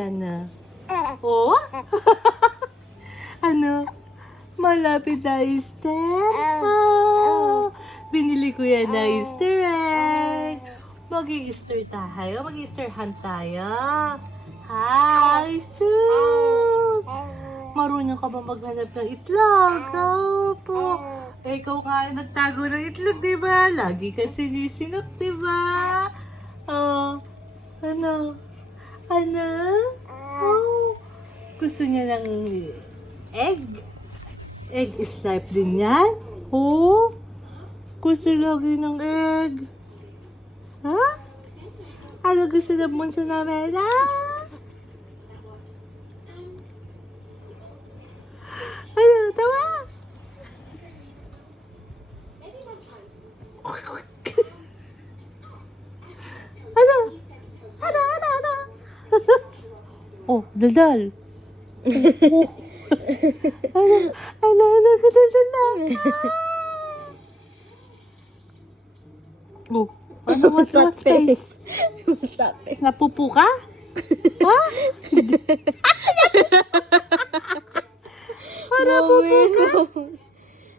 Ano? Oh? Ano? Malapit na Easter? Oh, binili ko yan na Easter egg. Mag-i-Easter tayo. Mag-i-Easter hunt tayo. Hi, Sue! Marunong ka ba maghanap ng itlog? Opo. Eh, ikaw nga nagtago ng itlog, di ba? Lagi ka sinisinok, di ba? Oh, ano? Ano? Oh, gusto niya ng egg? Egg is life din yan? Oh, gusto lagi ng egg. Ha? Ano gusto ng bunso namin? Ano? Tawa? Ano? Ano? Oh, daldal. Oh. Ano, daldal na. Oh, ano, what's that face? What's that face? Napupu ka? Ha? Napupu ka?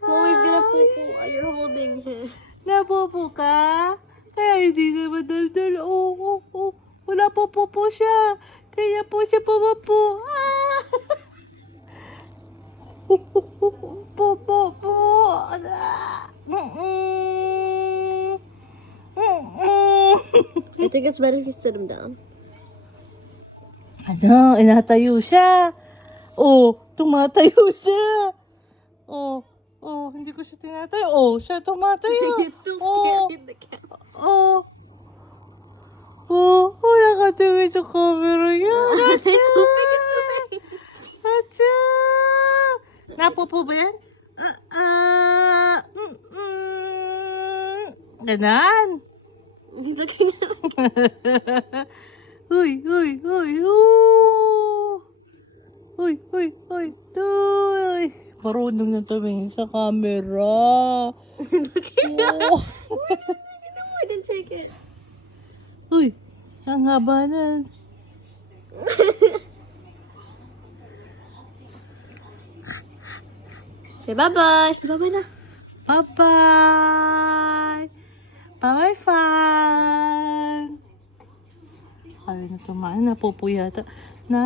Mommy's gonna poo-poo while you're holding him. Napupu ka? Kaya hindi naman daldal. Oh. Wala po siya. Kaya po siya pumapu. Ah! Po. I think it's better if you sit him down. Ano? Inatayo siya. Oh, tumatayo siya. Oh, hindi ko siya tinatayo. Oh, siya tumatayo. It's so scary in the camera. Nakatingin sa camera niya. Atcha! Napupo ba yan? Ganon. He's looking at me. Uy. Uy. Marunong na tumingin sa camera. Look at me. Oh. No, I didn't take it. Uy, ang haba na. Say bye-bye. Say bye-bye na. Bye-bye. Bye-bye, fun. Ay, natumaan na po yata. Na.